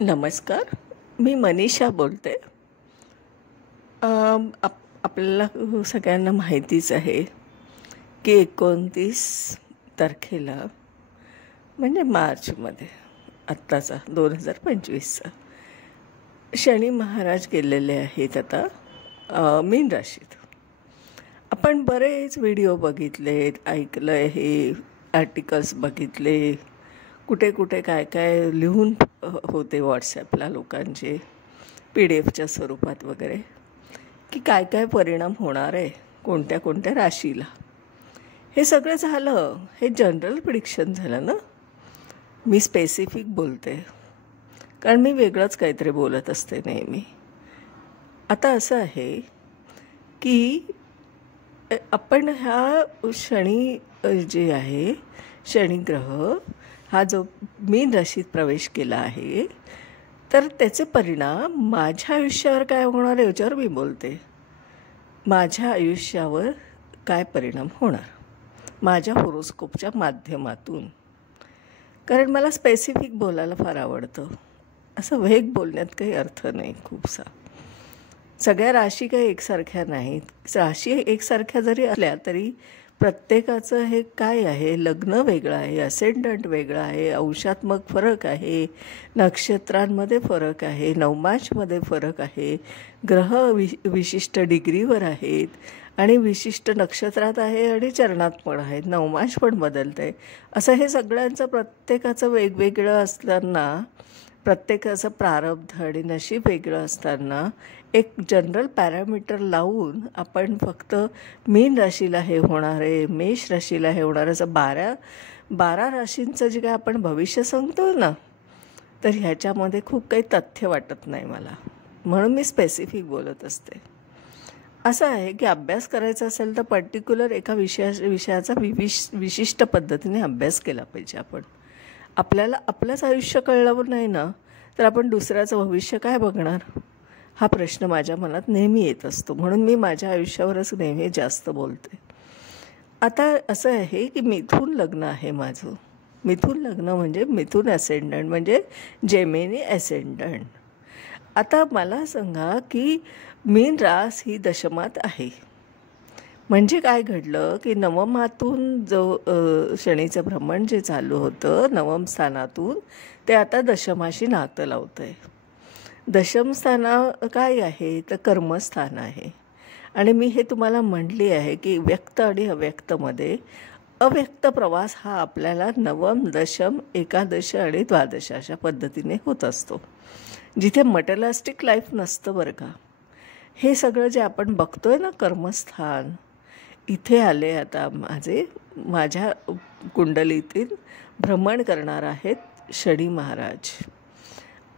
नमस्कार. मी मनीषा बोलते. आपल्याला सगळ्यांना माहितीच आहे की 29 तारखेला म्हणजे मार्चमध्ये आत्ताचा 2025चा शनी महाराज गेलेले आहेत आता मीन राशीत. आपण बरेच व्हिडिओ बघितलेत, ऐकलं आहे, आर्टिकल्स बघितले, कुठे कुठे काय काय लिहून होते व्हॉट्सॲपला लोकांचे PDF स्वरूपात वगैरे, की काय काय परिणाम होणार आहे कोणत्या कोणत्या राशीला. हे सगळं झालं, हे जनरल प्रिडिक्शन झालं ना. मी स्पेसिफिक बोलते कारण मी वेगळंच काहीतरी बोलत असते नेहमी. आता असं आहे की आपण ह्या शनी जे आहे, शनिग्रह हा जो मीन राशीत प्रवेश केला आहे, तर त्याचे परिणाम माझ्या आयुष्यावर काय होणार आहे याच्यावर मी बोलते. माझ्या आयुष्यावर काय परिणाम होणार माझ्या होरोस्कोपच्या माध्यमातून. कारण मला स्पेसिफिक बोलायला फार आवडतं. असं वेग बोलण्यात काही अर्थ नाही खूपसा. सगळ्या राशी काही एकसारख्या नाहीत. राशी एकसारख्या जरी असल्या तरी प्रत्येकाचं हे काय आहे, लग्न वेगळं आहे, असेंडंट वेगळं आहे, अंशात्मक फरक आहे, नक्षत्रांमध्ये फरक आहे, नवमाशमध्ये फरक आहे, ग्रह विशिष्ट डिग्रीवर आहेत आणि विशिष्ट नक्षत्रात आहे आणि चरणात पण आहेत, नवमाश पण बदलतं आहे. असं हे सगळ्यांचं प्रत्येकाचं वेगवेगळं असताना, प्रत्येकाचं प्रारब्ध आणि नशीब वेगळं असताना एक जनरल पॅरामीटर लावून आपण फक्त मीन राशीला हे होणार आहे, मेष राशीला हे होणार आहे, असं बारा राशींचं जे काय आपण भविष्य सांगतो ना, तर ह्याच्यामध्ये खूप काही तथ्य वाटत नाही मला. म्हणून मी स्पेसिफिक बोलत असते. असं आहे की अभ्यास करायचा असेल तर पर्टिक्युलर एका विषयाचा विशिष्ट पद्धतीने अभ्यास केला पाहिजे. आपल्याला आपलंच आयुष्य कळलं नाही ना, तर आपण दुसऱ्याचं भविष्य काय बघणार, हा प्रश्न माझ्या मनात नेहमी येत असतो. म्हणून मी माझ्या आयुष्यावरच नेहमी जास्त बोलते. आता असं आहे की मिथुन लग्न आहे माझं. मिथुन लग्न म्हणजे मिथुन ॲसेंडंट म्हणजे जेमिनी ॲसेंडंट. आता मला सांगा की मीन रास ही दशमात आहे. म्हणजे काय घडलं की नवमातून जो शनीचं भ्रमण जे चालू होतं नवम स्थानातून, ते आता दशमाशी नातं लावतं आहे. दशमस्थाना काय आहे तर कर्मस्थान आहे. आणि मी हे तुम्हाला म्हटली आहे की व्यक्त आणि अव्यक्तमध्ये अव्यक्त प्रवास हा आपल्याला नवम, दशम, एकादश आणि द्वादश अशा पद्धतीने होत असतो, जिथे मटेरियलिस्टिक लाईफ नसतं बरं का. हे सगळं जे आपण बघतोय ना कर्मस्थान, इथे आले आता माझ्या कुंडलीतील भ्रमण करणार आहेत शनी महाराज.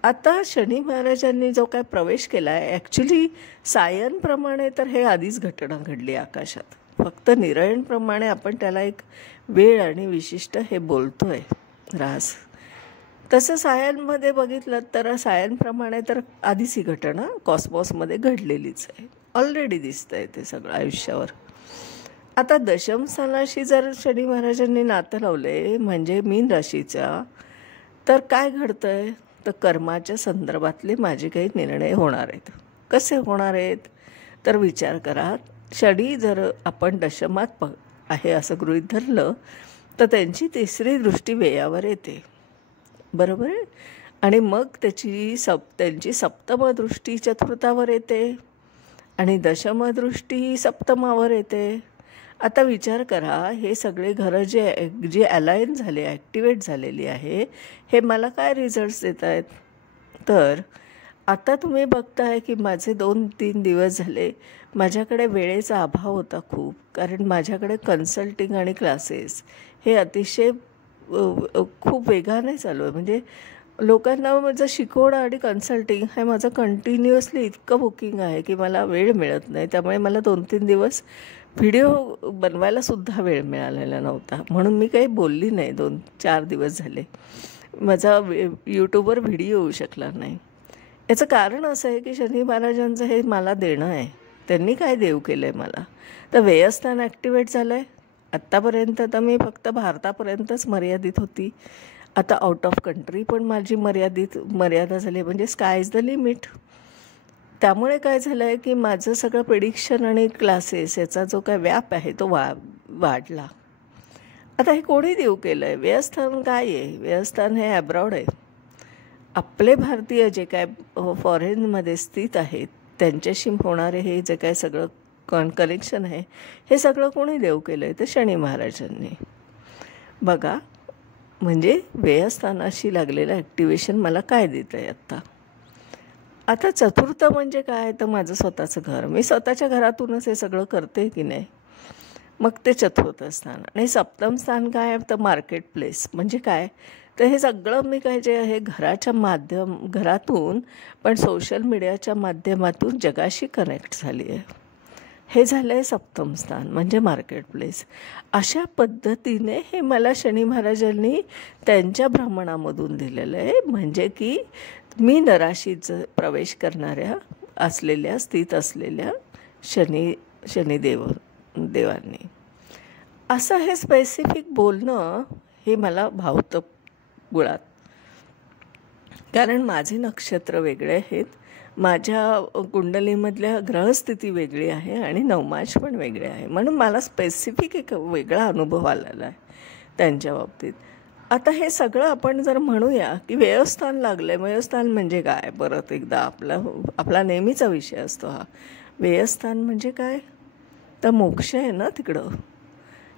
आता शनी महाराजांनी जो काय प्रवेश केला आहे, ॲक्च्युली सायनप्रमाणे तर हे आधीच घटना घडली आकाशात. फक्त निरयणप्रमाणे आपण त्याला एक वेळ आणि विशिष्ट हे बोलतो आहे रास. तसं सायनमध्ये बघितलं तर सायनप्रमाणे तर आधीच ही घटना कॉस्मॉसमध्ये घडलेलीच आहे. ऑलरेडी दिसतं आहे ते सगळं आयुष्यावर. आता दशम स्थानाशी जर शनी महाराजांनी नातं लावले म्हणजे मीन राशीचा, तर काय घडतं आहे तर कर्माच्या संदर्भातले माझे काही निर्णय होणार आहेत. कसे होणार आहेत तर विचार करा. शनी जर आपण दशमात आहे असं गृहीत धरलं तर त्यांची तिसरी दृष्टी व्ययावर येते, बरोबर आहे. आणि मग त्यांची सप्तमदृष्टी चतुर्थावर येते आणि दशमदृष्टी सप्तमावर येते. आता विचार करा, हे सगळे घरं जे अलाइन झाले, ॲक्टिवेट झालेली आहे, हे मला काय रिझल्ट्स देत आहेत. तर आता तुम्ही बघताय की माझे 2-3 दिवस झाले माझ्याकडे वेळेचा अभाव होता खूप. कारण माझ्याकडे कन्सल्टिंग आणि क्लासेस हे अतिशय खूप वेगाने चालू आहे. म्हणजे लोकांना माझं शिकवणं आणि कन्सल्टिंग हे माझं कंटिन्युअसली इतकं बुकिंग आहे की मला वेळ मिळत नाही. त्यामुळे मला 2-3 दिवस व्हिडिओ बनवायलासुद्धा वेळ मिळालेला नव्हता. म्हणून मी काही बोलली नाही. 2-4 दिवस झाले माझा यूट्यूबवर व्हिडिओ येऊ शकला नाही. याचं कारण असं आहे की शनी महाराजांचं हे मला देणं आहे. त्यांनी काय देव केलं आहे मला, तर व्ययस्थान ॲक्टिवेट झालं आहे. आत्तापर्यंत तर मी फक्त भारतापर्यंतच मर्यादित होती. आता आउट ऑफ कंट्री पण माझी मर्यादा झाली, म्हणजे स्काय इज द लिमिट. त्यामुळे काय झालं आहे की माझं सगळं प्रिडिक्शन आणि क्लासेस याचा जो काय व्याप आहे तो वाढला. आता हे कोणी देऊ केलं आहे? व्ययस्थान काय आहे? व्ययस्थान हे ॲब्रॉड आहे. आपले भारतीय जे काय फॉरेनमध्ये स्थित आहेत त्यांच्याशी होणारे हे जे काय सगळं कनेक्शन आहे हे सगळं कोणी देऊ केलं आहे? तर शनी महाराजांनी. बघा, म्हणजे व्ययस्थानाशी लागलेलं ॲक्टिवेशन मला काय देतं आहे आत्ता. आता चतुर्थ म्हणजे काय? तर माझं स्वतःचं घर. मी स्वतःच्या घरातूनच हे सगळं करते की नाही, मग ते चतुर्थ स्थान. आणि सप्तम स्थान काय? तर मार्केट प्लेस. म्हणजे काय? तर हे सगळं मी काय जे आहे घरातून पण सोशल मीडियाच्या माध्यमातून जगाशी कनेक्ट झाली आहे. हे झालं आहे सप्तम स्थान म्हणजे मार्केट प्लेस. अशा पद्धतीने हे मला शनी महाराजांनी त्यांच्या भ्रमणामधून दिलेलं आहे. म्हणजे की मी नराशीच प्रवेश करणाऱ्या स्थित असलेल्या शनिदेवांनी असं हे स्पेसिफिक बोलणं हे मला भावतं मुळात. कारण माझे नक्षत्र वेगळे आहेत, माझ्या कुंडलीमधल्या ग्रहस्थिती वेगळी आहे आणि नवमाश पण वेगळे आहे, म्हणून मला स्पेसिफिक एक वेगळा अनुभव आलेला आहे त्यांच्या बाबतीत. आता हे सगळं आपण जर म्हणूया की व्ययस्थान लागलं आहे. व्ययस्थान म्हणजे काय? परत एकदा आपला नेहमीचा विषय असतो हा. व्ययस्थान म्हणजे काय? तर मोक्ष आहे ना तिकडं.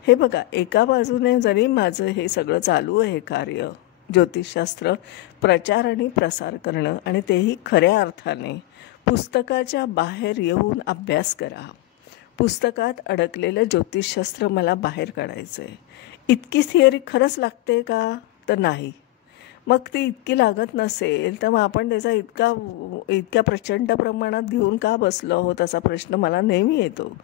हे बघा, एका बाजूने जरी माझं हे सगळं चालू आहे कार्य, ज्योतिषशास्त्र प्रचार आणि प्रसार करणं, आणि तेही खऱ्या अर्थाने पुस्तकाच्या बाहेर येऊन अभ्यास करा. पुस्तकात अडकलेलं ज्योतिषशास्त्र मला बाहेर काढायचं आहे. इतकी थिअरी खरंच लागते का? तर नाही. मग ती इतकी लागत नसेल तर मग आपण त्याचा इतक्या प्रचंड प्रमाणात घेऊन का बसलो आहोत असा प्रश्न मला नेहमी येतो.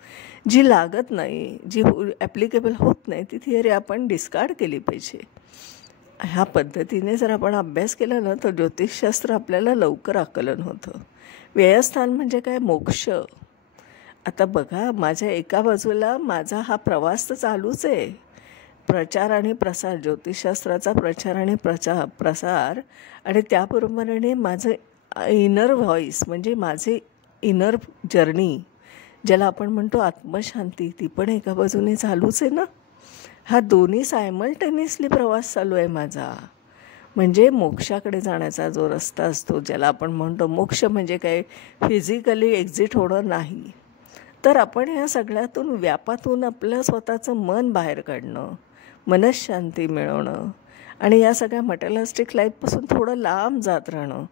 जी लागत नाही, जी ॲप्लिकेबल होत नाही, ती थिअरी आपण डिस्कार्ड केली पाहिजे. ह्या पद्धतीने जर आपण अभ्यास केला ना तर ज्योतिषशास्त्र आपल्याला लवकर आकलन होतं. व्ययस्थान म्हणजे काय? मोक्ष. आता बघा, माझ्या एका बाजूला माझा हा प्रवास तर चालूच आहे, प्रचार आणि प्रसार, ज्योतिषशास्त्राचा प्रचार आणि प्रसार, आणि त्याबरोबरीने माझं इनर व्हॉईस म्हणजे माझे इनर जर्नी, ज्याला आपण म्हणतो आत्मशांती, ती पण एका बाजूने चालूच आहे ना. हा दोन्ही सायमल्टेनियसली प्रवास चालू आहे माझा. म्हणजे मोक्षाकडे जाण्याचा जो रस्ता असतो, ज्याला आपण म्हणतो मोक्ष म्हणजे काय? फिजिकली एक्झिट होणं नाही, तर आपण ह्या सगळ्यातून व्यापातून आपलं स्वतःचं मन बाहेर काढणं, मनशांती मिळवणं, आणि या सगळ्या मटेरियलिस्टिक लाईफपासून थोडं लांब जात राहणं,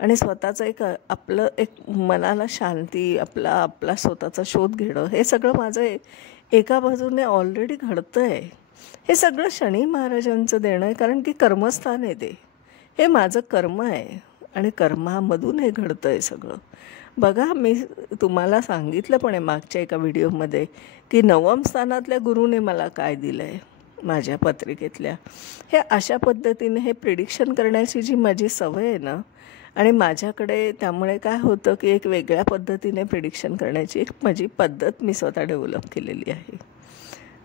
आणि स्वतःचं आपलं एक मनाला शांती, आपला स्वतःचा शोध घेणं, हे सगळं माझं एका बाजूने ऑलरेडी घडतं आहे. हे सगळं शनी महाराजांचं देणं आहे, कारण की कर्मस्थान आहे ते. हे माझं कर्म आहे आणि कर्मामधून हे घडतं आहे सगळं. बघा, मी तुम्हाला सांगितलं पण आहे मागच्या एका व्हिडिओमध्ये की नवम स्थानातल्या गुरुने मला काय दिलं आहे माझ्या पत्रिकेतल्या. हे अशा पद्धतीने हे प्रिडिक्शन करण्याची जी माझी सवय आहे ना, आणि माझ्याकडे त्यामुळे काय होतं की एक वेगळ्या पद्धतीने प्रिडिक्शन करण्याची एक माझी पद्धत मी स्वतः डेव्हलप केलेली आहे.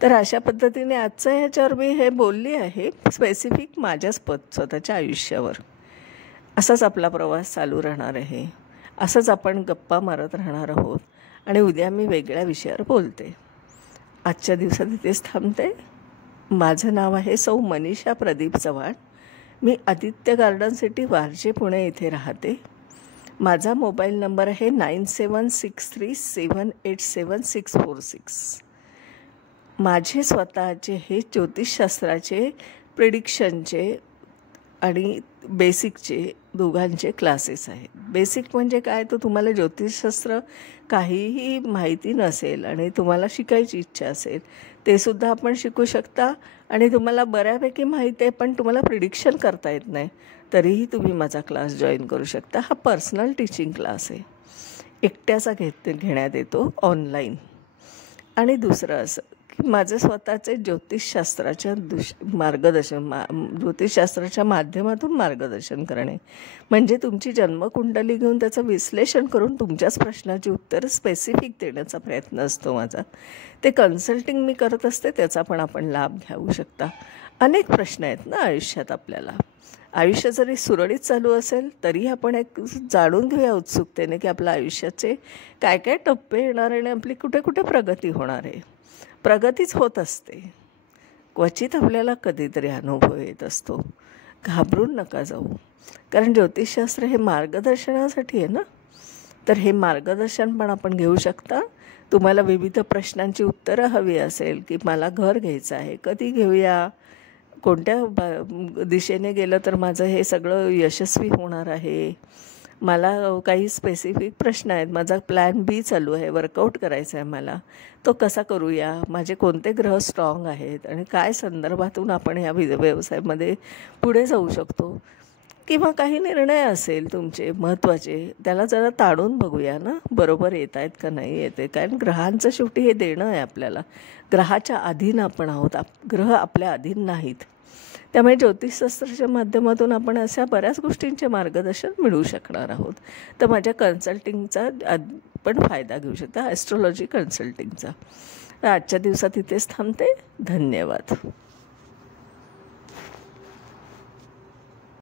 तर अशा पद्धतीने आजचं ह्याच्यावर मी हे बोलली आहे स्पेसिफिक माझ्या स्वतःच्या आयुष्यावर. असाच आपला प्रवास चालू राहणार आहे, असंच आपण गप्पा मारत राहणार आहोत, आणि उद्या मी वेगळ्या विषयावर बोलते. आजच्या दिवसात इथेच थांबते. माझं नाव आहे सौ मनीषा प्रदीप चव्हाण. मी आदित्य गार्डन सिटी, वारजे, पुणे इथे राहते. माझा मोबाईल नंबर आहे 9763787646. माझे स्वतःचे हे ज्योतिषशास्त्राचे प्रिडिक्शनचे आणि बेसिकचे दोघांचे क्लासेस आहेत. बेसिक म्हणजे काय? तर तुम्हाला ज्योतिषशास्त्र काहीही माहिती नसेल आणि तुम्हाला शिकायची इच्छा असेल ते सुद्धा आपण शिकू शकता, आणि तुम्हाला बऱ्यापैकी माहिती आहे पण तुम्हाला प्रिडिक्शन करता येत नाही तरीही तुम्ही माझा क्लास जॉईन करू शकता. हा पर्सनल टीचिंग क्लास आहे, एकट्याचा घेण्यात येतो ऑनलाईन. आणि दुसरं असं की माझं स्वतःचे ज्योतिषशास्त्राच्या ज्योतिषशास्त्राच्या माध्यमातून मार्गदर्शन करणे, म्हणजे तुमची जन्मकुंडली घेऊन त्याचं विश्लेषण करून तुमच्याच प्रश्नाची उत्तरं स्पेसिफिक देण्याचा प्रयत्न असतो माझा. ते कन्सल्टिंग मी करत असते, त्याचा पण आपण लाभ घेऊ शकता. अनेक प्रश्न आहेत ना आयुष्यात आपल्याला. आयुष्य जरी सुरळीत चालू असेल तरी आपण एक जाणून घेऊया उत्सुकतेने की आपल्या आयुष्याचे काय काय टप्पे येणार आणि आपली कुठे कुठे प्रगती होणार आहे. प्रगतीच होत असते. क्वचित आपल्याला कधीतरी अनुभव येत असतो. घाबरून नका जाऊ, कारण ज्योतिषशास्त्र हे मार्गदर्शनासाठी आहे ना. तर हे मार्गदर्शन पण आपण घेऊ शकता. तुम्हाला विविध प्रश्नांची उत्तरं हवी असेल की मला घर घ्यायचं आहे, कधी घेऊया, कोणत्या दिशेने गेलं तर माझं हे सगळं यशस्वी होणार आहे, मला काही स्पेसिफिक प्रश्न आहेत, माझा प्लॅन बी चालू आहे, वर्कआउट करायचा आहे मला, तो कसा करूया, माझे कोणते ग्रह स्ट्रॉंग आहेत आणि काय संदर्भातून आपण ह्या व्यवसायामध्ये पुढे जाऊ शकतो, किंवा काही निर्णय असेल तुमचे महत्त्वाचे, त्याला जरा ताडून बघूया ना, बरोबर येत आहेत का नाही येते. कारण ग्रहांचं शेवटी हे देणं आहे आपल्याला. ग्रहाच्या अधीन आपण आहोत, ग्रह आपल्या अधीन नाहीत. त्यामुळे ज्योतिषशास्त्राच्या माध्यमातून आपण अशा बऱ्याच गोष्टींचे मार्गदर्शन मिळू शकणार आहोत. तर माझ्या कन्सल्टिंगचा पण फायदा घेऊ शकता, ॲस्ट्रॉलॉजी कन्सल्टिंगचा. तर आजच्या दिवसात इथेच थांबते. धन्यवाद.